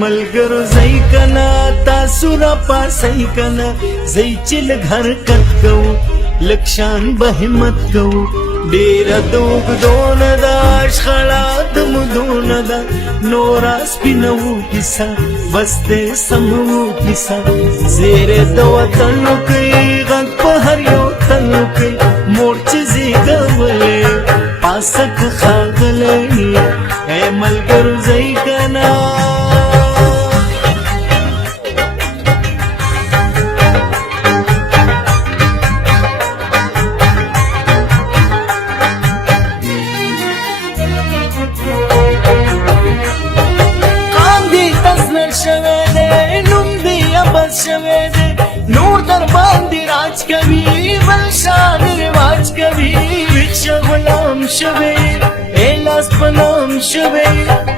ملګرو زئی کنا تاسو را پاسای کنا زئی چل گھر کټ کو لکشان به همت کو ډیر دوګ دون دا شخړا د مدون دا نورا سپینو کیسا بسته سمو کیسا زیر د وطن کوي غږ په هر یو تن کوي مورچ زیګولې پاسک خاغلې اے ملګرو زئی کنا نور در باندې راج کوي بل شان رواج کوي وچ غلام شوي الاس پنام شوي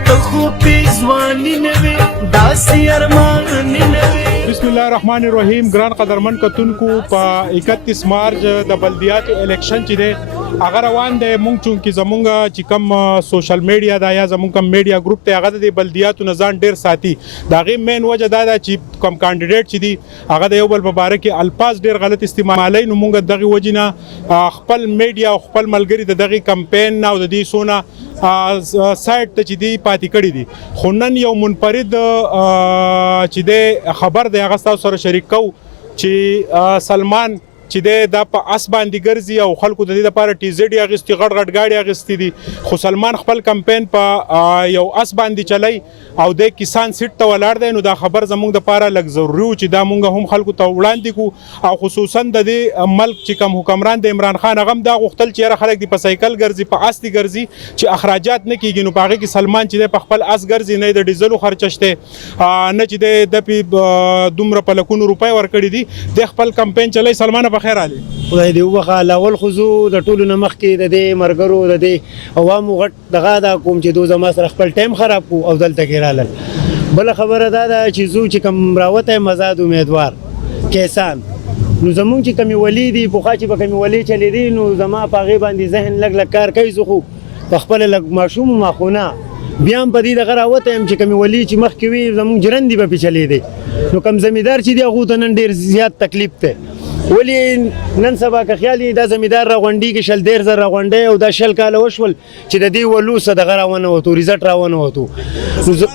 ته خو پیزوانی نوي داسي ارمان نوي بسم الله الرحمن الرحیم ګران قدرمن کتونکو په 31 مارچ د بلدیاتو الیکشن چې دی هغه روان دی مونږ چونکې زمونږ چې کوم سوشل میډیا دا یا زمونږ کوم میډیا ګروپ دی هغه د بلدیاتو نه ځان ډېر ساتي د هغې مین وجه دا ده چې کوم کانډیډیټ چې دي هغه د یو بل په باره کې الفاظ ډېر غلط استعمالوي نو مونږ دغې وجې نه خپل میډیا او خپل ملګري د دغې کمپین نه او د دې څونه سایټ ته چې دی پاتې کړي دي خو نن یو منفرد چې دی خبر دی هغه ستاسو سره شریک کوو چې سلمان چې دا په اس باندې ګرځي او خلکو د دې لپاره ټي زیډ اغوستي غټ غټ ګاډي اغوستي دي خو سلمان خپل کمپین په یو اس باندې چلی او د کسان سیټ ته ولاړ دی نو دا خبر زموږ د لپاره لږ ضروري و چې دا مونږ هم خلکو ته وړاندې کړو او خصوصا د دې ملک چې کوم حکمران د عمران خان هغه هم دا غوښتل چې یاره خلک دې په سایکل ګرځي په اس دې ګرځي چې اخراجات نه کېږي نو په هغې کې سلمان چې دی په خپل اس ګرځي نه د ډیزلو خرچه شته نه چې دی د دومره په لکونو روپۍ ورکړي دي د خپل کمپین چلی سلمانه په خیر علي خدای دې وبخښه لاول خو زه د ټولو نه مخکې د دې ملګرو د دې عوامو غټ دغه دا کوم چې دوی زما سره خپل ټایم خراب کړو او دلته کې رالل بله خبره دا ده چې زه چې کوم راوتی مزاد امیدوار کیسان نو زمونږ چې کمې ولي دي پخوا چې به کمې ولي چلېدي نو زما په هغې باندې ذهن لږ لږ کار کوي زه خو په خپله لږ ماشوم ما خو نه بیا هم په دې دغه راوتی یم چې کمې ولي چې مخکې وي زمونږ جرندې به پې چلېدی نو کم زمیندار چې دی هغو ته نن ډېر زیات تکلیف دی ولی نن سبا که خیال دا زمیندار راغونډېږي 1.5 زره غونډۍ او دا 20 کاله وشول چې د دې ولو څه دغه راونه وتو ریزلټ راونه وتو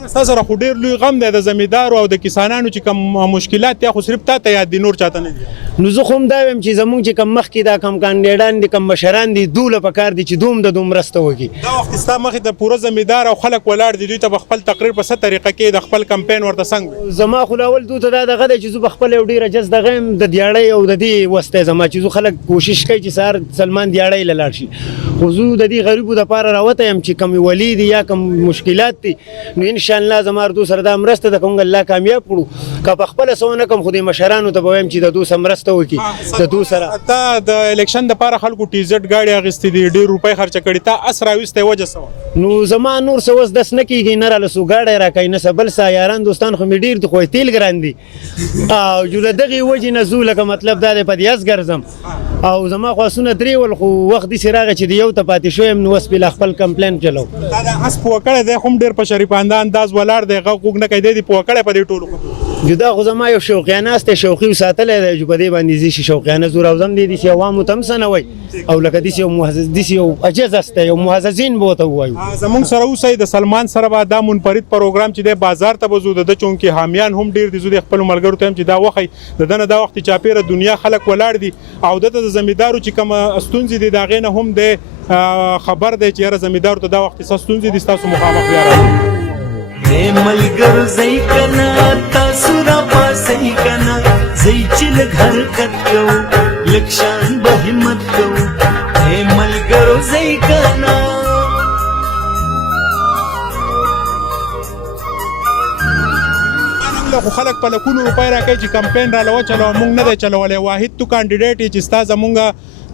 ستا سره خو ډېر لوی غم دی د زمیندارو او د کسانانو چې کوم مشکلات یا خو صرف تا ته یاد دي نور چاته نه دي نو زه خو هم دا وایم چې زمونږ چې کم مخکې دا کم کاندیدان دي کم مشران دي دوله پکار دي چې دوم د دوم مرسته وکړي دا وخت ستا مخې ته پوره زمیندار او خلک ولاړ دي دوی ته به خپل تقریر په څه طریقه کې د خپل کمپین ورته څنګه زما خو لاول دوی ته دا دغه دی چې زه به خپل یو ډېره جز دغه یم د دیاړۍ او د دې وستی زما چې زه خلک کوشش کوي چې سهار سلمان دیاړۍ له لاړ شي خو زه د دې غریبو دپاره راوتی یم چې کم ولي دي یا کم مشکلات دي نو انشاءالله زما دو سره دا مرسته ده کوم الله کامیاب کړو که په خپله څه ونه کړم خو دې مشرانو ته به وایم چې د دو سره مرسته وکړي د دو سره تا د الیکشن دپاره خلکو ټي زیډ ګاډي اخیستې دي ډېر روپۍ خرچه کړي تا اس راویستی وجه څه وه نو زما نور څه وس دس نه کېږي نه راله څو ګاډی راکوي نه څه بل څه یاران دوستان خو مې ډېر دي خو تیل ګران دي او جو له دغې وجې نه ځو لکه مطلب دا دی په دې اس ګرځم او زما خو اسونه درې ول خو وخت داسې راغی چې د یو ته پاتې شوی یم نو اوس بېله خپل کمپلین چلو دا د اس پوه کړی دی خو هم ډېر په شریفانده انداز ولاړ دی غږ غوږ نه کوي دی پوه کړی په دې ټولو جدا خو زما یو شوقیانه است شوقي وساتلی دی چې په دې باندې زه شي شوقیانه زور اوزم دی داسې عوامو ته هم څه نه وایي او لکه داسې یو عجز است یو محززین به ورته ووایو زمونږ سره اوسئ د سلمان سره به دا منفرد پروګرام چې دی بازار ته به ځو د ده چونکې حامیان هم ډېر دي زه د خپلو ملګرو ته یم چې دا وښئ د ده نه دا وخت چاپېره دنیا خلک ولاړ دي او دته د زمیندارو چې کومه ستونزې دي د هغې نه هم دی خبر دی چې یاره زمیندارو ته دا وخت څه ستونزې دي ستاسو مخامخ بیا راځي ملګرو زئی کنا تاسو را پاسای کنا زئی چل گھر کټ کو لکشان به همت کو اے ملګرو زئی کنا خو خلک په لکونو روپۍ راکوي چې کمپین راله وچلوه موږ نه دی چلولی واحد تو کانډیډیټ یې چې ستا زمونږ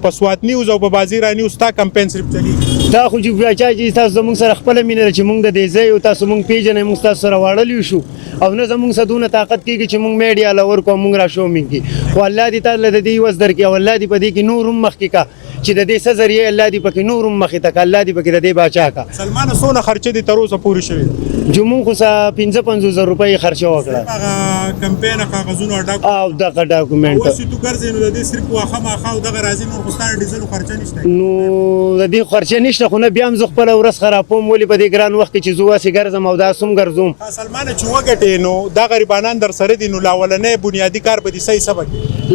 په سوات نیوز او په بازي را نیوز ستا کمپین صرف چلیږي دا خو چې چا چې تاسو زموږ سره خپله مینه ده چې موږ د دې ځای او تاسو موږ پېژنئ موږ ستاسو سره واړلی شو او نه زموږ څه دونه طاقت کېږي چې موږ میډیا له ورکړو موږ را شو مینږي خو الله دې تعالی د دې عوض درکړي او الله دې په دې کې نور هم مخکې کا چې د دې څه ذریعه الله دې پکې نور هم مخې ته کړه، الله دې پکې د دې باچا کړه. سلمان څونه خرچه دي تر اوسه پوره شوې؟ جمون خو 55,000 روپۍ خرچه وکړه هغه کمپاین کاغذونه ډاک او دغه ډاکومنټ. اوس ته ګرځې نو د دې صرف واخه ماخه او دغه راځي نور خو ډیزل خرچه نشته. نو د دې خرچه نشته، خو نه بیا هم زه خپل ورځ خرابوم ولې په دې ګران وخت کې چې زه واسې ګرځم او داسې هم ګرځوم. سلمان چې وګټې نو دا غریبانان در سره دي نو لاولنې بنیادی کار به دي صحیح سبق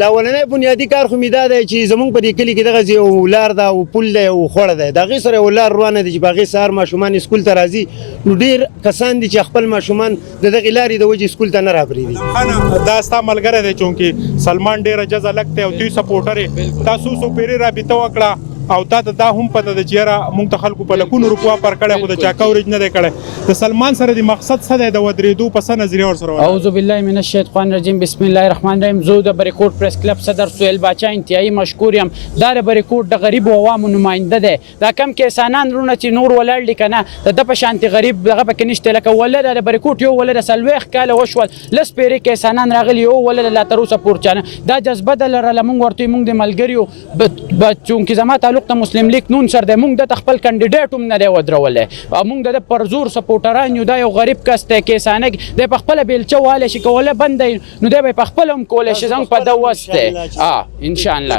لاولنې بنیادی کار خو می دا دی چې زمونږ په دې کلي کې دغه یو لار ده او پل دی او خوړه دی، د هغې سره یو لار روانه دی چې په هغې سهار ماشومان سکول ته راځي. نو ډېر کسان دي چې خپل ماشومان د دغې لارې د وجې سکول ته نه راپرېږدي. دا ستا ملګری دی چونکې سلمان ډېره جزه لګ دی او دوی سپورټر یې، تاسو څو پیرې رابطه وکړه او تا ته دا هم پته ده چې یاره موږ ته خلکو په لکونو روپوا پر کړی خو د چا کوریج نه دی کړی. د سلمان سره د مقصد څه دی د ودرېدو په څه نظریه ورسره وایي؟ اعوذ بالله من الشیطان الرجیم بسم الله الرحمن الرحیم. زه د بریکوټ پریس کلب صدر سهیل باچا انتهایی مشکور یم. دا د بریکوټ د غریبو عوامو نماینده دی. دا کم کسانان رونه چې نور ولاړ دي که نه د ده په شانتې غریب دغه پکې نشته. لکه ولده د بریکوټ یو ولده 40 کاله وشول، لس پیرې کسانان راغلي یو ولده لا تر اوسه پورې چا نه. دا جذبه ده لرله موږ ورته موږ د ملګریو چونکې زما تعلق د مسلم لیگ نون سره دی، موږ دته خپل کاندیډیټ هم نه دی ودرولی او موږ د ده پر زور سپورټران یو. دا یو غریب کس دی کیسانک دی په خپله بیلچه والی شي کولی بند دی نو دی به یې په خپله هم کولی شي زموږ په ده وس دی انشاءالله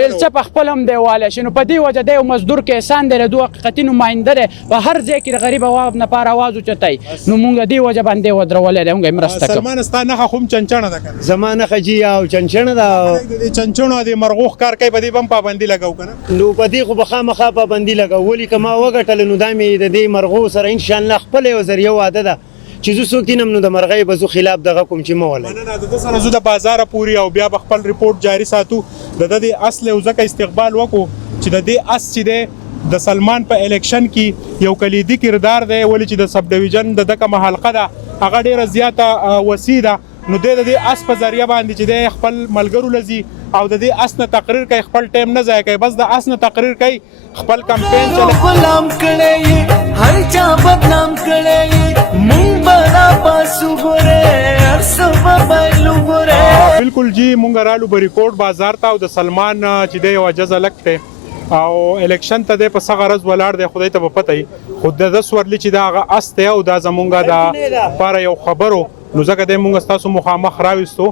بیلچه په خپله هم دی والی شي. نو په دې وجه دی یو مزدور کیسان دی د دو حقیقتي نماینده دی په هر ځای کې د غریب عوام لپاره آواز اوچتوي. نو موږ د دې وجه باندې ودرولی دی، موږ یې مرسته کوو. سلمان ستا نښه خو هم چنچڼه ده که نه؟ زما نښه جي او چنچڼه ده. د چنچڼو د مرغوښ کار کوي په دې به هم پابندي لګوو که نه؟ نو په دې خو به خامخا پابندي لګوو، ولې که ما وګټله نو دا مې د دې مرغو سره انشاءالله خپله یو ذریعه واده ده چې زه څوک دینم نو د مرغۍ به زه خلاف دغه کوم چې مه ولئ. مننه. د ده سره زه د بازاره پورې او بیا به خپل ریپورټ جاري ساتو. د ده د اصل یو ځکه استقبال وکړو چې د دې اس چې دی د سلمان په الیکشن کې یو کلیدي کردار دی، ولې چې د سب ډویژن د ده کومه حلقه ده هغه ډېره زیاته وسیع ده. نو دی د دې اس په ذریعه باندې چې دی خپل ملګرو لځي او د دې اس نه تقریر کوي، خپل ټایم نه ضایع کوي، بس د اس نه تقریر کوي، خپل کمپین چلوي. غلام کړی هر چا بدنام کړی مونږ به را پاسو ګورې هر څه به بایلو ګورې. بالکل جی مونږ رالو بریکوټ بازار ته او د سلمان چې دی یو عجزه لک دی او الیکشن ته دی په څه غرض ولاړ دی خدای ته به پته وي، خو د ده سورلي چې دا هغه اس دی او دا زمونږ د لپاره یو خبرو نو ځکه دی مونږ ستاسو مخامخ راوستو.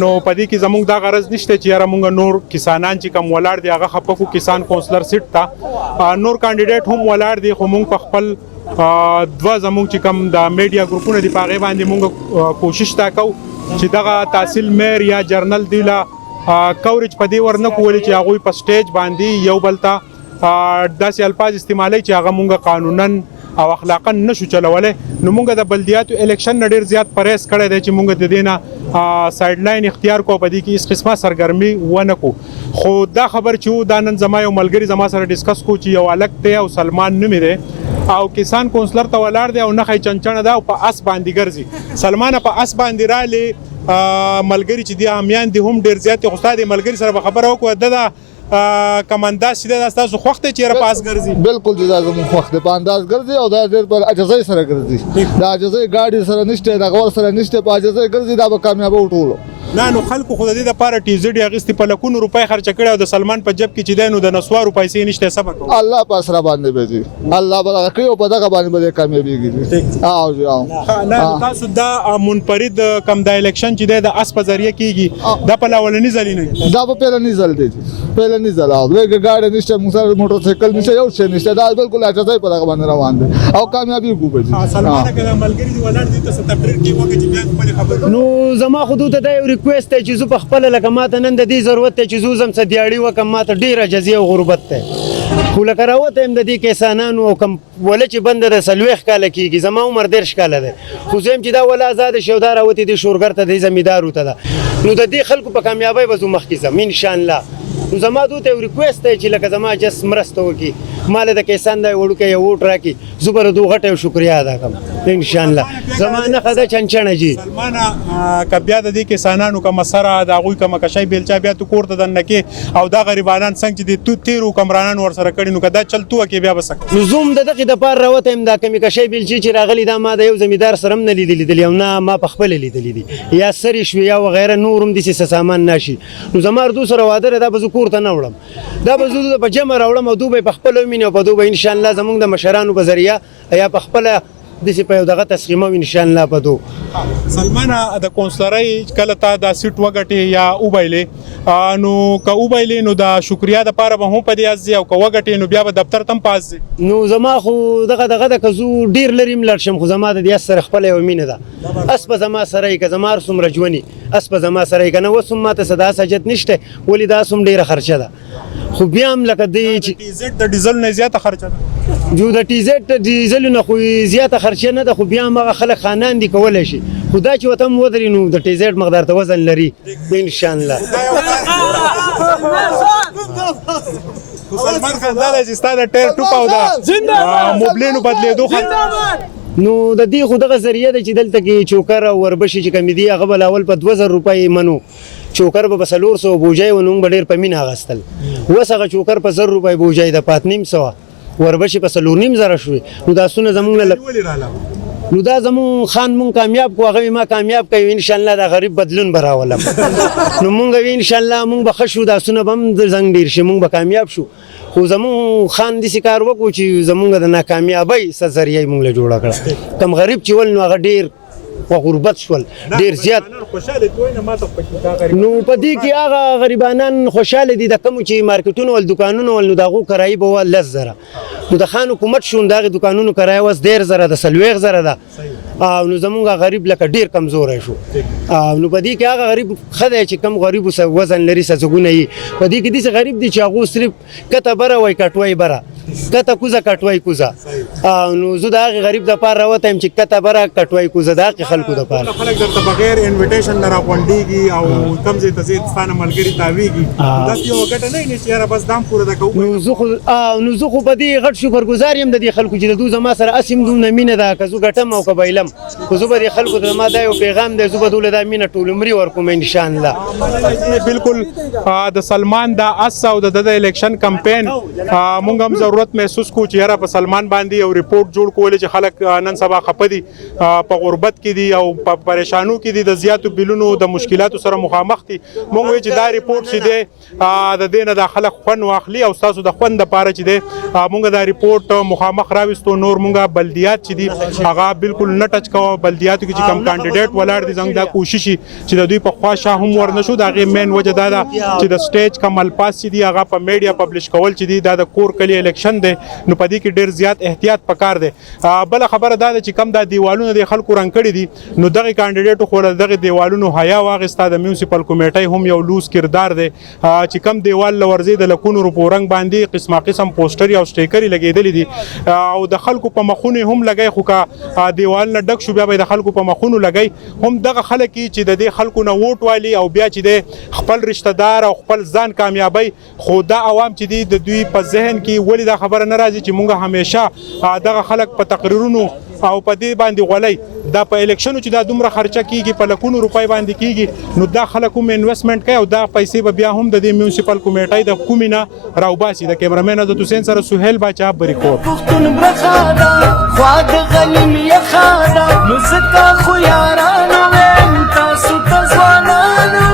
نو په دې کې زمونږ دا غرض نشته چې یاره مونږ نور کسانان چې کم ولاړ دي هغه خفه کړو کسان کونسلر سیټ ته. نور کاندیډیټ هم ولاړ دي خو مونږ په خپل دوه زمونږ چې کم د میډیا ګروپونه دي په هغې باندې مونږ کوشش دا کوو چې دغه تحصیل میر یا جرنل دی له کوریج په دې ور نه کړو ولې چې هغوی په سټیج باندې یو بل ته داسې الفاظ استعمالوي چې هغه مونږ قانونا او اخلاقا نشو چلولی. نو مونږ د بلدیاتو الیکشن نه ډېر زیات پرهیز کړی دی چې مونږ د دې نه سایډ لاین اختیار کو په دې کې هېڅ قسمه سرګرمي ونه کړو. خو دا خبر چې و دا نن زما یو ملګري زما سره ډسکس کو چې یو هلک دی او سلمان نومې دی او کسان کونسلر ته ولاړ دی او نښه یې چنچڼه ده او په اس باندې ګرځي. سلمانه په اس باندې رالې ملګري چې دي امیان دي هم ډېر زیات دي، خو ستا د ملګري سره به خبره وکړو ده کماندا چې دا ستاسو خوښ دی چې یاره په اس ګرځي؟ بالکل دا زموږ خوښ دی، په انداز ګرځي او دا ډېر په عجزۍ سره ګرځي. د عجزۍ ګاډي سره نشته، د غور سره نشته، په عجزۍ ګرځي. دا به کامیابه ټولو. نه نو خلکو خو د دې دپاره ټیزډي اخیستې په لکونو روپۍ خرچه کړې او د سلمان په جب کې چې دی نو د نسوارو پیسې نشته. صبر کوو، الله په اسره باندې به ځي، الله به دغه کوي او په دغه باندې به کامیابېږي. نه تاسو دا منفرد کم د الیکشن چې دی د اس په ذریعه کېږي دا په لاولني ځل نه دا په پیلني ځل دی، پیلني ځل او لږ ګاډی نشته، موږ سره موټرسایکل نشته، یو شی نشته. دا بالکل عجزۍ په دغه باندې روان دی او کامیابېږو به ځي. سلمان که دا ملګري دي ولاړ دي ته څه تقریر کې وکړي چې بیا خپلې خبرې. نو زما خو دوی ته دا یو ریکویسټ دی چې زه په خپله لکه ماته نن د دې ضرورت دی چې زه وځم څه دیاړي وکړم، ماته ډېره عجزي او غربت دی. خو لکه راوتی یم د دې کیسانانو او کم وله چې بنده د 40 کاله کېږي، زما عمر 13 کاله دی، خو زه یم چې دا وله ازاده شي او دا راوتې دې شورګر ته دې زمیندارو ته ده. نو د دې خلکو په کامیابۍ به زه مخکې ځم انشاءالله. نو زما دوی ته یو ریکویسټ دی چې لکه زما جس مرسته وکړي، ما له د کیسان دا وړوکی یو ووټ راکړي، زه به د دوی غټه یو شکریه ادا کړم انشاءالله. زما نښه ده چنچڼه جي. سلمانه که بیا د دې کسانانو کومه سره د هغوی کومه کشۍ بیلچه بیا تو کور ته دننه کې او دا غریبانان څنګه چې د تیرو کمرانانو ورسره کړي نو که دا چل تو وکړي بیا به څه کوې؟ نو زه هم د دغې دپاره راوتی یم دا کمې کشۍ بیلچې چې راغلي دا ما د یو زمیندار سره هم نه لیدلي او نه ما په خپله لیدلي دي، یا سرې شوې یا وغیره نور هم داسې څه سامان ناشي. نو زما اردو سره واده دی، دا به زه کور ته نه وړم دا به زه په جمع راوړم او دوی به په خپله ومینې او په دوی به انشاءالله زموږ د مشرانو په ذریعه یا په خپله داسې په یو دغه تسخیمه و انشاءالله په دو سلمانه د کونسلرۍ کله تا دا سیټ وګټې یا وبایلې نو که وبایلې نو د شکریا دپاره به هم په دې از ځې او که وګټې نو بیا به دفتر ته هم پاس ځې نو زما خو دغه ده که زه ډېر لرې هم لاړ شم خو زما د دې اس سره خپله یوه مینه ده اس به زما سره یې که زما هر څومره ژوند اس به زما سره یې که نه اوس هم ماته څه داسې حاجت نشته ولې دا اوس هم ډېره خرچه ده خو بیا هم لکه دې چې ټیزټ د ډیزل نه زیاته خرچه ده جو د ټیزټ ډیزل نه خو زیاته خرچه نه ده خو بیا هم هغه خلک خانان دي کولی شي خو دا چې ورته هم ودرې نو د ټیزټ مقدار ته وزن لري انشاءالله سلمان خان دا دی چې ستا د ټایر ټوپ او د موبلینو بدلېدو خط نو د دې خو دغه ذریعه ده چې دلته کې چوکر او وربشي چې کمې دي هغه به لاول په 2000 روپۍ منو چوکر به 400 بوجای و نو موږ به ډېر په مینه اخیستل اوس هغه چوکر په 1000 روپۍ بوجای د 5,500 وربشي په 4,500 شوې نو دا سونه زموږ نه نو دا زموږ خان مونږ کامیاب کو هغه ما کامیاب کوي ان شاء الله دا غریب بدلون براولم نو مونږ ان شاء الله مونږ به خشو دا سونه بم زنګ ډیر شي مونږ به کامیاب شو خو زموږ خان دې کار وکړو چې زموږ د ناکامیابۍ څه ذریعه مونږ له جوړه کړه کم غریب چې ول نو هغه ډیر و غربت شول ډیر زیات نو په دې کې هغه غریبانان خوشاله دي د کوم چې مارکیټونو ول دکانونو ول نو دغه کرایي به ول 10,000 نو د خان حکومت شون دغه دکانونو کرایه وس 10,000 د 30,000 ده نو زمونږ غریب لکه ډیر کمزور شو نو په دې کې هغه غریب خدای چې کم غریب وزن لري سزګونه یي په دې کې دې غریب دي چې هغه صرف کته بره وای کټوي بره کته کوزه کټوي کوزه نو زه د هغه غریب د پاره راوتم چې کته بره کټوي کوزه د خلکو د پاره خلک درته بغیر انویټیشن نه راغونډيږي او کم ځای ته ځي ستانه ملګری تاویږي دا یو ګټه نه نشي یاره بس دام پوره د کوو نو زه خو په دې غټ شکرګزار یم د دې خلکو چې د دوی زما سره اسیم دومره مینه ده که زه ګټم او که بایلم خو زه به دې خلکو ته زما دا یو پیغام دی زه به دوی له دا مینه ټول عمري ورکوم انشاءالله بالکل د سلمان دا اس او د الیکشن کمپین مونږ هم ضرورت محسوس کو چې یاره په سلمان باندې یو ریپورت جوړ کول چې خلک نن سبا خپه دي په غربت کې دي او په پریشانو کې دي د زیاتو بلونو د مشکلاتو سره مخامخ دي مونږ وایو چې دا ریپورت چې دی د دې نه د خلک خوند واخلي او ستاسو د خوند دپاره چې دی مونږ دا ریپورت مخامخ راوستو نور مونږ بلدیات چې دي هغه بالکل نه ټچ کوو بلدیاتو کې چې کم کانډیډیټ ولاړ دي زموږ دا کوشش چې د دوی په خوا شا هم ورنشو د هغې مین وجه دا ده چې د سټیج کم الفاظ چې دي هغه په میډیا پبلش کول چې دي دا د کور کلي الیکشن دی نو په دې کې ډېر زیات احتیاط پکار دی بله خبره دا ده چې کم دا دیوالونه د خلکو رنګ کړي دي نو دغه کانډیډیټو خو له دغه دیوالونو حیا واخیسته د میونسپل کمیټۍ هم یو لوس کردار دی چې کم دیوال له ورځې د لکونو روپو رنګ باندې قسمه قسم پوسټري او سټیکرې لګېدلي دي او د خلکو په مخونو هم لګی خو که دیوال نه ډک شو بیا به د خلکو په مخونو لګی هم دغه خلک چې د دې خلکو نه ووټ والي او بیا چې د خپل رشته دار او خپل ځان کامیابی خو دا عوام چې دي د دوی په ذهن کې ولې دا خبره نه راځي چې مونږ همیشه دغه خلک په تقریرونو او په دې باندې غولۍ دا په الیکشنو چې دا دومره خرچه کیږي په لکونو روپۍ باندې کیږي نو دا خلک هم انویسټمنټ کوي او دا پیسې به بیا هم د دې میونسپل کمیټۍ د کومې نه راوباسي د کیمرامین عزت حسین سره سهیل باچا بریکوټ پښتون برخادا خوا د غلیم یخادا نو زکا خو یارانو ویم تاسو ته ځوانانو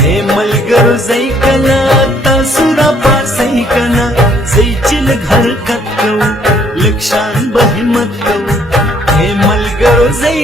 ویم ملګرو زی کنا تاسو را پاسئ کنا زی چې لږ حرکت کوو لږ شان به همت کوو ملګرو زی